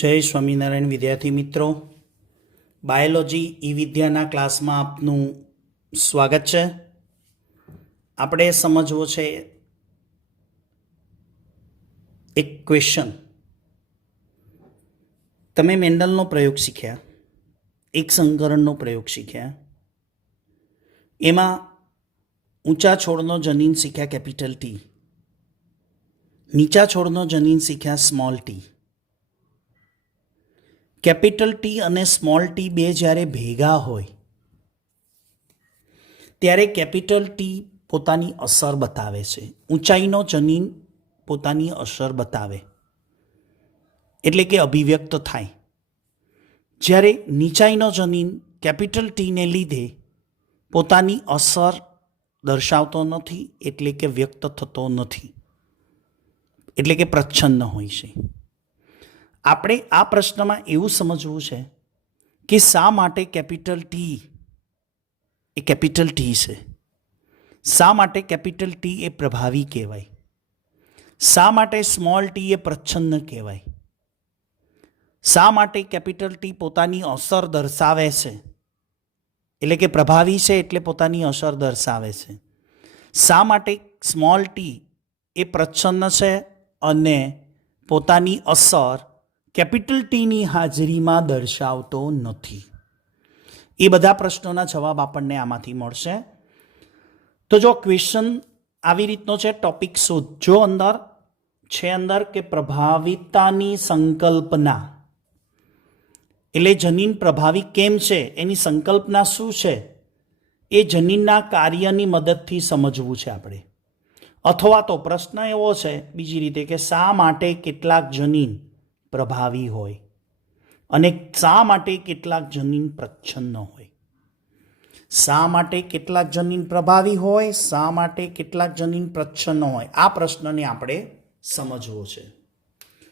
જય સ્વામિનારાયણ વિદ્યાર્થી મિત્રો, બાયોલોજી ઈ વિદ્યાના ક્લાસમાં આપનું સ્વાગત છે. આપણે સમજવો છે એક ક્વેશ્ચન. તમે મેન્ડલનો પ્રયોગ શીખ્યા, એક સંકરણનો પ્રયોગ શીખ્યા. એમાં ઊંચા છોડનો જનીન શીખ્યા કેપિટલ ટી, નીચા છોડનો જનીન શીખ્યા સ્મોલ ટી. કેપિટલ ટી અને સ્મોલ ટી બે જ્યારે ભેગા હોય ત્યારે કેપિટલ ટી પોતાની અસર બતાવે છે. ઊંચાઈનો જનીન પોતાની અસર બતાવે એટલે કે અભિવ્યક્ત થાય. જ્યારે નીચાઈનો જનીન કેપિટલ ટીને લીધે પોતાની અસર દર્શાવતો નથી, એટલે કે વ્યક્ત થતો નથી, એટલે કે પ્રચ્છન્ન હોય છે. આપણે આ પ્રશ્નમાં એવું સમજવું છે કે શા માટે કેપિટલ ટી એ કેપિટલ ટી છે, શા માટે કેપિટલ ટી એ પ્રભાવી કહેવાય, શા માટે સ્મોલ ટી એ પ્રચ્છન્ન કહેવાય, શા માટે કેપિટલ ટી પોતાની અસર દર્શાવે છે, એટલે કે પ્રભાવી છે એટલે પોતાની અસર દર્શાવે છે, શા માટે સ્મોલ ટી એ પ્રચ્છન્ન છે અને પોતાની અસર કેપિટલ ટીની હાજરીમાં દર્શાવતો નથી. એ બધા પ્રશ્નોના જવાબ આપણને આમાંથી મળશે. તો જો ક્વેશ્ચન આવી રીતનો છે, ટોપિક શોધ. જો અંદર કે પ્રભાવિતતાની સંકલ્પના, એટલે જનીન પ્રભાવી કેમ છે એની સંકલ્પના શું છે એ જનીનના કાર્યની મદદથી સમજવું છે આપણે. અથવા તો પ્રશ્ન એવો છે બીજી રીતે કે શા માટે કેટલાક જનીન પ્રભાવી હોય અને શા માટે કેટલાક જનીન પ્રચ્છન્ન હોય. શા માટે કેટલાક જનીન પ્રભાવી હોય, શા માટે કેટલાક જનીન પ્રચ્છન્ન હોય, આ પ્રશ્નને આપણે સમજવો છે.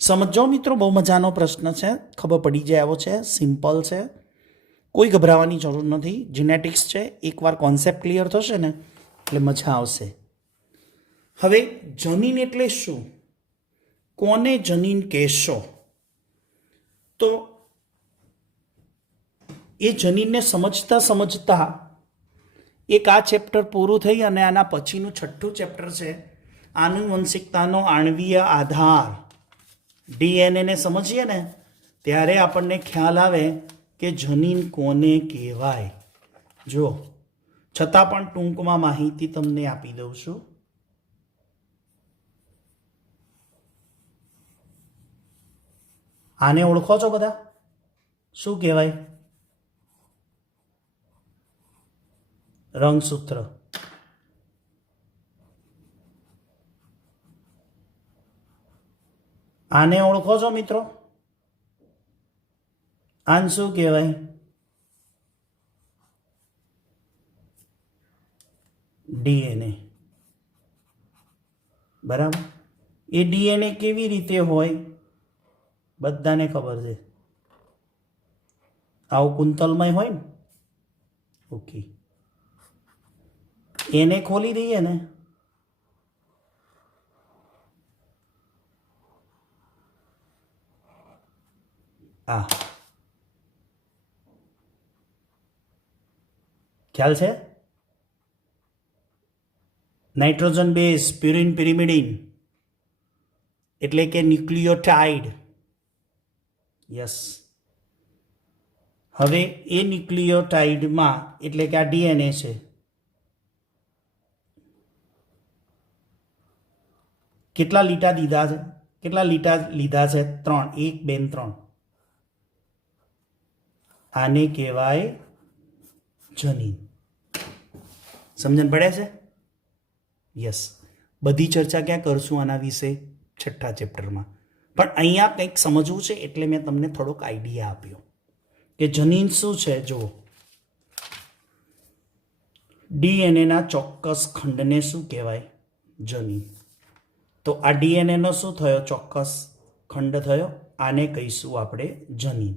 સમજો મિત્રો, બહુ મજાનો પ્રશ્ન છે, ખબર પડી જાય એવો છે, સિમ્પલ છે, કોઈ ગભરાવાની જરૂર નથી. જીનેટિક્સ છે, એકવાર કોન્સેપ્ટ ક્લિયર થશે ને એટલે મજા આવશે. હવે જનીન એટલે શું, કોને જનીન કહેશો? તો એ જનીનને સમજતા એક આ ચેપ્ટર પૂરું થઈ અને આના પછીનું 6થું ચેપ્ટર છે આનુવંશિકતાનો આણ્વીય આધાર. ડીએનએને સમજીએ ને ત્યારે આપણને ખ્યાલ આવે કે જનીન કોને કહેવાય. જો છતાં પણ ટૂંકમાં માહિતી તમને આપી દઉં છું. આને ઓળખો છો બધા? શું કહેવાય? રંગસૂત્ર. આને ઓળખો છો મિત્રો? આને શું કહેવાય? ડીએનએ. બરાબર. એ ડીએનએ કેવી રીતે હોય બધાને ખબર છે. આવું કુંતલમય હોય ને, ઓકે, એને ખોલી દઈએ ને આ ખ્યાલ છે? નાઇટ્રોજન બેઝ પ્યુરિન પિરિમિડિન એટલે કે ન્યુક્લિયોટાઇડ. યસ. હવે એ ન્યુક્લિયોટાઇડમાં એટલે કે આ ડીએનએ છે, કેટલા લીટા લીધા છે? 3. 1, 2, 3. આને કહેવાય જનીન. સમજણ પડે છે? યસ. બધી ચર્ચા ક્યાં કરશું આના વિશે? 6થા ચેપ્ટરમાં. પણ અહીંયા કંઈક સમજવું છે એટલે મેં તમને થોડોક આઈડિયા આપ્યો કે જનીન શું છે. જુઓ, ડીએનએના ચોક્કસ ખંડને શું કહેવાય? જનીન. તો આ ડીએનએનો શું થયો? ચોક્કસ ખંડ થયો. આને કહીશું આપણે જનીન.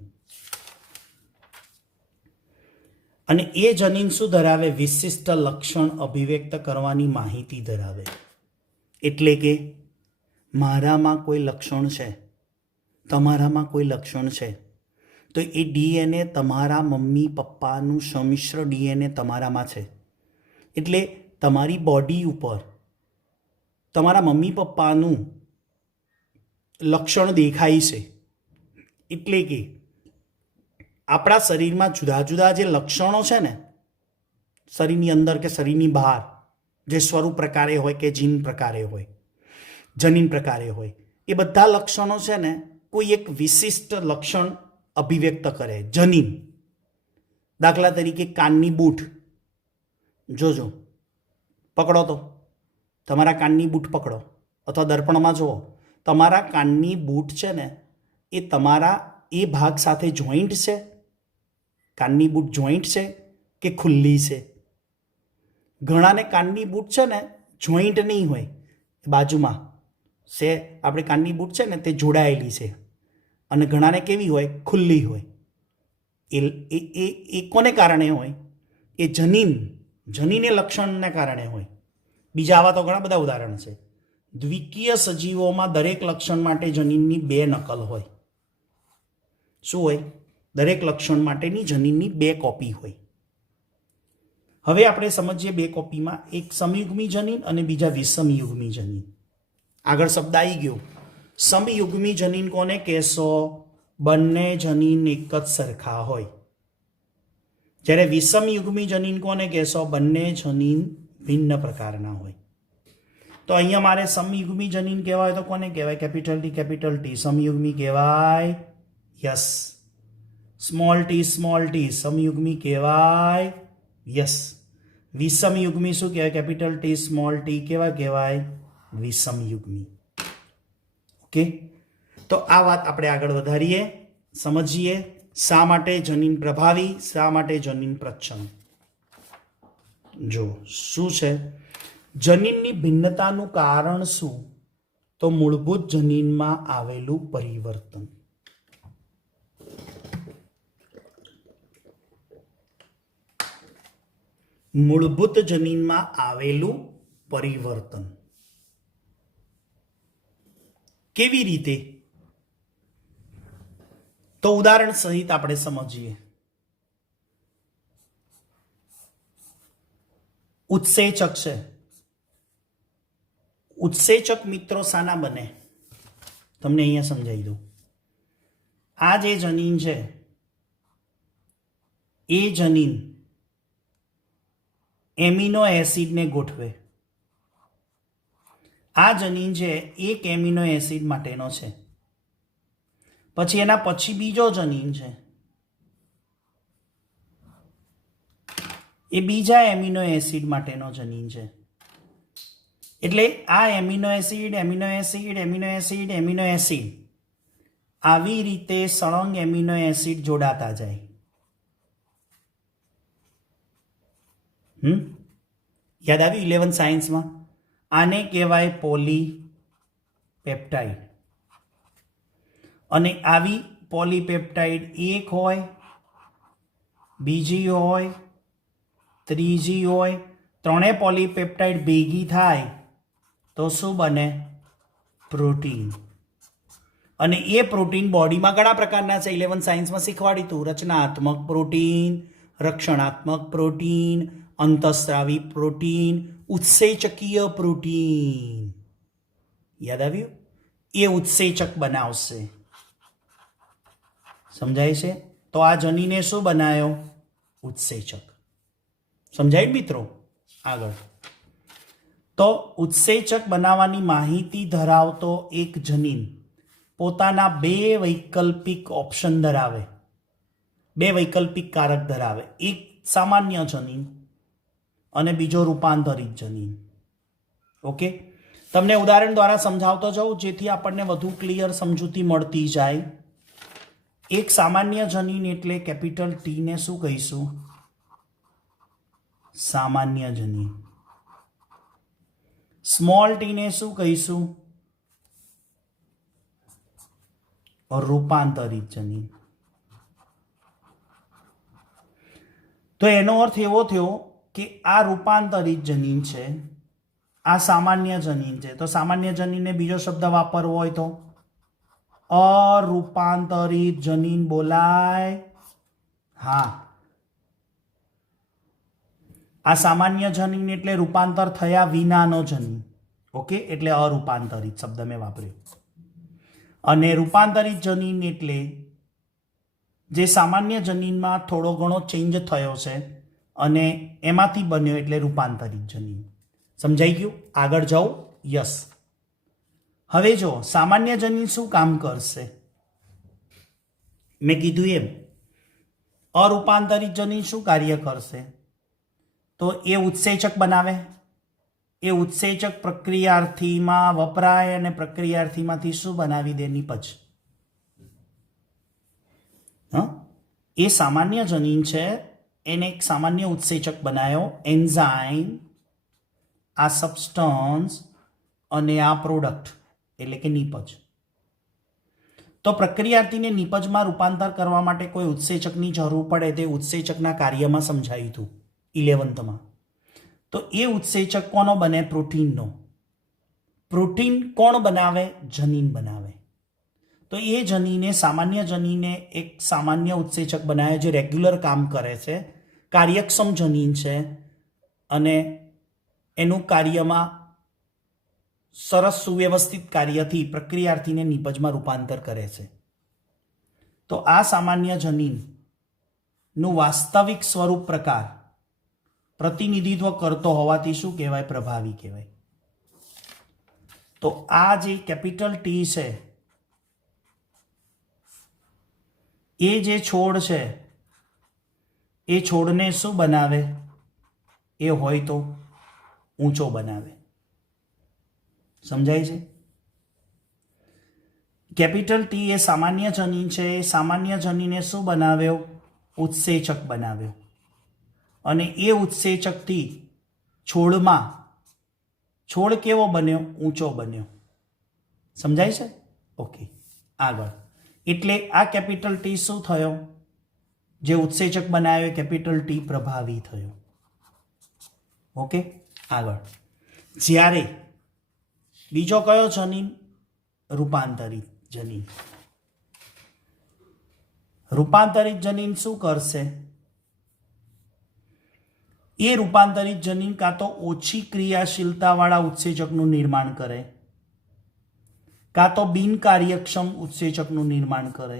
અને એ જનીન શું ધરાવે? વિશિષ્ટ લક્ષણ અભિવ્યક્ત કરવાની માહિતી ધરાવે. એટલે કે મારામાં કોઈ લક્ષણ છે તમારામાં કોઈ લક્ષણ છે તો એ ડીએનએ તમારા મમ્મી પપ્પાનું સંમિશ્ર ડીએનએ તમારામાં છે. એટલે તમારી બોડી ઉપર તમારા મમ્મી પપ્પાનું લક્ષણ દેખાય છે. એટલે કે આપણા શરીરમાં જુદા જુદા જે લક્ષણો છે ને, શરીરની અંદર કે શરીરની બહાર, જે સ્વરૂપ પ્રકારે હોય કે જીન પ્રકારે હોય, જનીન પ્રકારે હોય, એ બધા લક્ષણો છે ને કોઈ એક વિશિષ્ટ લક્ષણ અભિવ્યક્ત કરે. જનીન, દાખલા તરીકે કાનની બૂટ, જોજો, પકડો તો તમારા કાનની બૂટ પકડો અથવા દર્પણમાં જુઓ, તમારા કાનની બૂટ છે ને એ તમારા એ ભાગ સાથે જોઈન્ટ છે? કાનની બૂટ જોઈન્ટ છે કે ખુલ્લી છે? ઘણાને કાનની બૂટ છે ને જોઈન્ટ નહીં હોય, બાજુમાં છે, આપણે કાનની બૂટ છે ને તે જોડાયેલી છે, અને ઘણાને કેવી હોય? ખુલ્લી હોય. એ કોને કારણે હોય? એ જનીન એ લક્ષણને કારણે હોય. બીજા આવા તો ઘણા બધા ઉદાહરણ છે. દ્વિકીય સજીવોમાં દરેક લક્ષણ માટે જનીનની 2 નકલ હોય. શું હોય? દરેક લક્ષણ માટેની જનીનની 2 કોપી હોય. હવે આપણે સમજીએ 2 કોપીમાં, એક સમયુગ્મી જનીન અને બીજા વિષમયુગ્મી જનીન. આગળ શબ્દ આવી ગયો. સમયુગ્મી જનીન કોને કહેશો? બંને જનીન એક જ સરખા હોય. જ્યારે વિષમયુગ્મી જનીન કોને કહેશો? બંને જનીન ભિન્ન પ્રકારના હોય. તો અહીંયા મારે સમયુગ્મી જનીન કહેવાય તો કોને કહેવાય? કેપિટલ ટી સમયુગ્મી કહેવાય. યસ. સ્મોલ ટી સમયુગ્મી કહેવાય. યસ. વિષમયુગ્મી શું કહેવાય? કેપિટલ ટી સ્મોલ ટી કેવા કહેવાય? વિષમયુગ્મી. ઓકે, તો આ વાત આપણે આગળ વધારીએ, સમજીએ શા માટે જનીન પ્રભાવી, શા માટે જનીન પ્રચ્છન્ન. જો શું છે જનીનની ભિન્નતાનું કારણ? શું? તો મૂળભૂત જનીનમાં આવેલું પરિવર્તન. મૂળભૂત જનીનમાં આવેલું પરિવર્તન. કેવી રીતે? તો ઉદાહરણ સહિત આપણે સમજીએ. ઉત્સેચક છે. ઉત્સેચક મિત્રો શાના બને? તમને અહીંયા સમજાવી દઉં. આ જે જનીન છે એ જનીન એમિનો એસિડને ગોઠવે. આ જનીન છે એક એમિનો એસિડ માટેનો છે. પછી એના પછી બીજો જનીન છે એ બીજા એમિનો એસિડ માટેનો જનીન છે. એટલે આ એમિનો એસિડ આવી રીતે સળંગ એમિનો એસિડ જોડાતા જાય. યાદ આવ્યું 11 સાયન્સમાં? આને કહેવાય પોલીપેપ્ટાઇડ. અને આવી પોલીપેપ્ટાઇડ એક હોય, બીજી હોય, ત્રીજી હોય, ત્રણેય પોલીપેપ્ટાઇડ ભેગી થાય તો શું બને? પ્રોટીન. અને એ પ્રોટીન બોડીમાં ઘણા પ્રકારના છે. 11 સાયન્સમાં શીખવાડ્યું હતું. રચનાત્મક પ્રોટીન, રક્ષણાત્મક પ્રોટીન, અંતઃસ્રાવી પ્રોટીન, ઉત્સેચકીય પ્રોટીન. યાદ આવ્યું? એ ઉત્સેચક બનાવશે. સમજાય છે? તો આ જનીને શું બનાવ્યો? ઉત્સેચક. સમજાયું મિત્રો? આગળ તો ઉત્સેચક બનાવવાની માહિતી ધરાવતો એક જનીન પોતાના 2 વૈકલ્પિક ઓપ્શન ધરાવે, 2 વૈકલ્પિક કારક ધરાવે. એક સામાન્ય જનીન અને બીજો રૂપાંતરિત જનીન. ઓકે, તમને ઉદાહરણ દ્વારા સમજાવતો જાઉં જેથી આપણને વધુ ક્લિયર સમજૂતી મળતી જાય. એક સામાન્ય જનીન એટલે કેપિટલ ટી ને શું કહીશું? સામાન્ય જનીન. સ્મોલ ટી ને શું કહીશું? રૂપાંતરિત જનીન. તો એનો અર્થ એવો થયો કે આ રૂપાંતરિત જનીન છે, આ સામાન્ય જનીન છે. તો સામાન્ય જનીનને બીજો શબ્દ વાપરવો હોય તો અરૂપાંતરિત જનીન બોલાય. હા, આ સામાન્ય જનીન એટલે રૂપાંતર થયા વિનાનો જનીન. ઓકે, એટલે અરૂપાંતરિત શબ્દ મેં વાપર્યો. અને રૂપાંતરિત જનીન એટલે જે સામાન્ય જનીનમાં થોડો ઘણો ચેન્જ થયો છે અને એમાંથી બન્યો એટલે રૂપાંતરિત જનીન. સમજાઈ ગયું? આગળ જાઓ. યસ. હવે જો સામાન્ય જનીન શું કામ કરશે? મેં કીધું એમ અરૂપાંતરિત જનીન શું કાર્ય કરશે? તો એ ઉત્સેચક બનાવે. એ ઉત્સેચક પ્રક્રિયાર્થીમાં વપરાય અને પ્રક્રિયાર્થીમાંથી શું બનાવી દે? નિપજ. એ સામાન્ય જનીન છે, એને એક સામાન્ય ઉત્સેચક બનાવ્યો, એન્ઝાઇમ, આ સબસ્ટન્સ અને આ પ્રોડક્ટ એટલે કે નિપજ. તો પ્રક્રિયાર્થીને નિપજમાં રૂપાંતર કરવા માટે કોઈ ઉત્સેચકની જરૂર પડે તે ઉત્સેચકના કાર્યમાં સમજાયું હતું 11th. તો એ ઉત્સેચક કોનો બને? પ્રોટીનનો. પ્રોટીન કોણ બનાવે? જનીન બનાવે. તો એ જનીને સામાન્ય જનીને એક સામાન્ય ઉત્સેચક બનાવે જે રેગ્યુલર કામ કરે છે, કાર્યક્ષમ જનીન છે અને એનું કાર્યમાં સરસ સુવ્યવસ્થિત કાર્યથી પ્રક્રિયાર્થીને નિપજમાં રૂપાંતર કરે છે. તો આ સામાન્ય જનીનનું વાસ્તવિક સ્વરૂપ પ્રકાર પ્રતિનિધિત્વ કરતો હોવાથી શું કહેવાય? પ્રભાવી કહેવાય. તો આ જે કેપિટલ ટી છે એ જે છોડ છે એ છોડને શું બનાવે? એ હોય તો ઊંચો બનાવે. સમજાય છે? કેપિટલ ટી એ સામાન્ય જનીન છે. એ સામાન્ય જનીને શું બનાવ્યો? ઉત્સેચક બનાવ્યો. અને એ ઉત્સેચકથી છોડ કેવો બન્યો? ઊંચો બન્યો. સમજાય છે? ઓકે, આગળ. એટલે આ કેપિટલ ટી શું થયો? જે ઉત્સેચક બનાવ્યો કેપિટલ ટી પ્રભાવી થયો. ઓકે, આગળ. જ્યારે બીજો કયો જનીન? રૂપાંતરિત જનીન. રૂપાંતરિત જનીન શું કરશે? એ રૂપાંતરિત જનીન કાં તો ઓછી ક્રિયાશીલતાવાળા ઉત્સેચકનું નિર્માણ કરે, કાં તો બિનકાર્યક્ષમ ઉત્સેચકનું નિર્માણ કરે,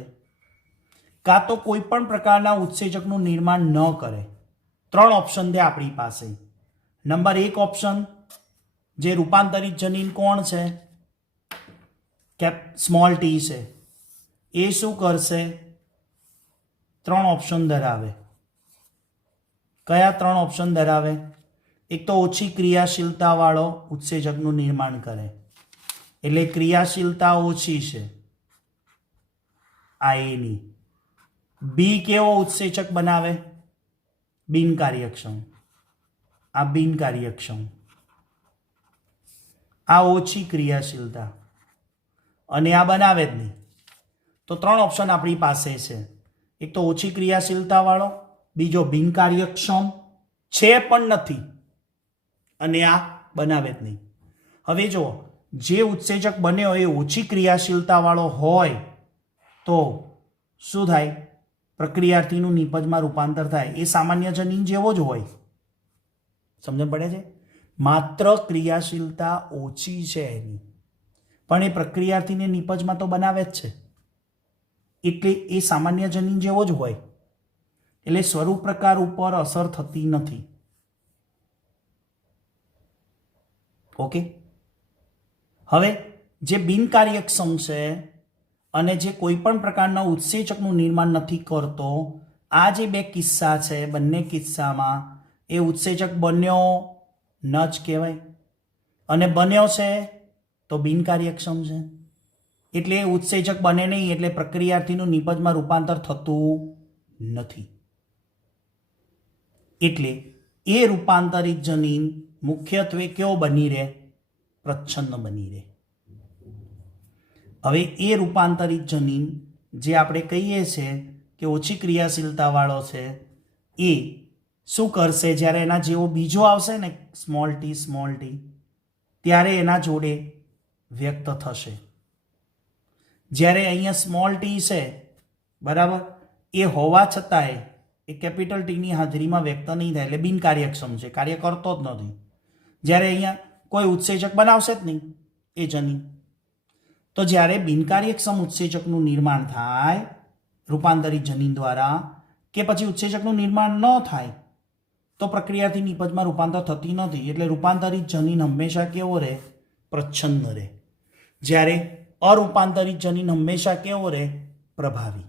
કાં તો કોઈ પણ પ્રકારના ઉત્સેચકનું નિર્માણ ન કરે. 3 ઓપ્શન છે આપણી પાસે. નંબર 1 ઓપ્શન, જે રૂપાંતરિત જનીન કોણ છે? સ્મોલ ટી છે. એ શું કરશે? 3 ઓપ્શન ધરાવે. કયા 3 ઓપ્શન ધરાવે? એક તો ઓછી ક્રિયાશીલતાવાળો ઉત્સેચકનું નિર્માણ કરે, એટલે ક્રિયાશીલતા ઓછી છે આ એની. બી કેવો ઉત્સેચક બનાવે? બિનકાર્યક્ષમ. આ બિનકાર્યક્ષમ. આ ઓછી ક્રિયાશીલતા અને આ બનાવે જ નહીં. તો 3 ઓપ્શન આપણી પાસે છે. એક તો ઓછી ક્રિયાશીલતાવાળો, બીજો બિનકાર્યક્ષમ છે પણ નથી, અને આ બનાવે જ નહીં. હવે જો જે ઉત્સેચક બન્યો એ ઓછી ક્રિયાશીલતાવાળો હોય તો શું થાય? પ્રક્રિયાર્થીનું નિપજમાં રૂપાંતર થાય. એ સામાન્ય જનીન જેવો જ હોય. સમજણ પડે છે? માત્ર ક્રિયાશીલતા ઓછી છે એની, પણ એ પ્રક્રિયાર્થીને નિપજમાં તો બનાવે જ છે, એટલે એ સામાન્ય જનીન જેવો જ હોય. એટલે સ્વરૂપ પ્રકાર ઉપર અસર થતી નથી. ઓકે. હવે જે બિનકાર્યક્ષમ છે અને જે કોઈ પણ પ્રકારના ઉત્સેચકનું નિર્માણ નથી કરતો, આ જે 2 કિસ્સા છે, બંને કિસ્સામાં એ ઉત્સેચક બન્યો ન જ કહેવાય, અને બન્યો છે તો બિનકાર્યક્ષમ છે. એટલે એ ઉત્સેચક બને નહીં, એટલે પ્રક્રિયાર્થીનું નિપજમાં રૂપાંતર થતું નથી. એટલે એ રૂપાંતરિત જનીન મુખ્યત્વે કેવો બની રહે? પ્રચ્છન્ન બની રહે. હવે એ રૂપાંતરિત જનીન જે આપણે કહીએ છીએ કે ઓછી ક્રિયાશીલતાવાળો છે, એ શું કરશે? જ્યારે એના જેવો બીજો આવશે ને સ્મોલ ટી, ત્યારે એના જોડે વ્યક્ત થશે. જ્યારે અહીંયા સ્મોલ ટી છે બરાબર, એ હોવા છતાંય એ કેપિટલ ટીની હાજરીમાં વ્યક્ત નહીં થાય, એટલે બિનકાર્યક્ષમ છે, કાર્ય કરતો જ નથી. જ્યારે અહીંયા કોઈ ઉત્સેચક બનાવશે જ નહીં એ જનીન. તો જ્યારે બિનકાર્યક્ષમ ઉત્સેચકનું નિર્માણ થાય રૂપાંતરિત જનીન દ્વારા, કે પછી ઉત્સેચકનું નિર્માણ ન થાય તો પ્રક્રિયાથી નિપજમાં રૂપાંતર થતી નથી. એટલે રૂપાંતરિત જનીન હંમેશા કેવો રહે? પ્રચ્છન્ન રહે. જ્યારે અરૂપાંતરિત જનીન હંમેશા કેવો રહે? પ્રભાવી.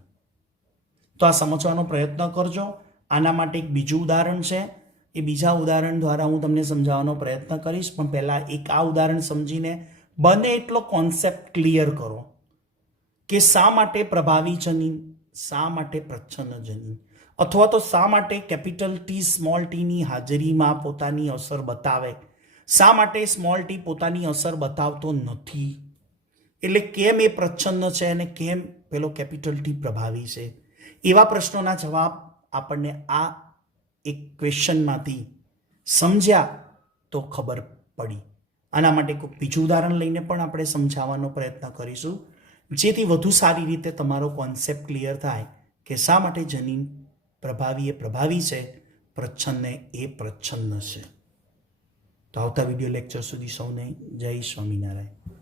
તો આ સમજવાનો પ્રયત્ન કરજો. આના માટે એક બીજું ઉદાહરણ છે, એ બીજા ઉદાહરણ દ્વારા હું તમને સમજાવવાનો પ્રયત્ન કરીશ. પણ પહેલાં એક આ ઉદાહરણ સમજીને બને એટલો કોન્સેપ્ટ ક્લિયર કરો કે શા માટે પ્રભાવી જનીન, શા માટે પ્રચ્છન્ન જનીન, અથવા તો શા માટે કેપિટલ ટી સ્મોલ ટીની હાજરીમાં પોતાની અસર બતાવે, શા માટે સ્મોલ ટી પોતાની અસર બતાવતો નથી, એટલે કેમ એ પ્રચ્છન્ન છે અને કેમ પેલો કેપિટલ ટી પ્રભાવી છે. એવા પ્રશ્નોના જવાબ આપણને આ એક ક્વેશ્ચનમાંથી સમજ્યા તો ખબર પડી. આના માટે કોઈ બીજું ઉદાહરણ લઈને પણ આપણે સમજાવવાનો પ્રયત્ન કરીશું, જેથી વધુ સારી રીતે તમારો કોન્સેપ્ટ ક્લિયર થાય કે શા માટે જનીન પ્રભાવી એ પ્રભાવી છે, પ્રચ્છન્ન એ પ્રચ્છન્ન છે. તો આવતા વિડીયો લેક્ચર સુધી સૌને જય સ્વામિનારાયણ.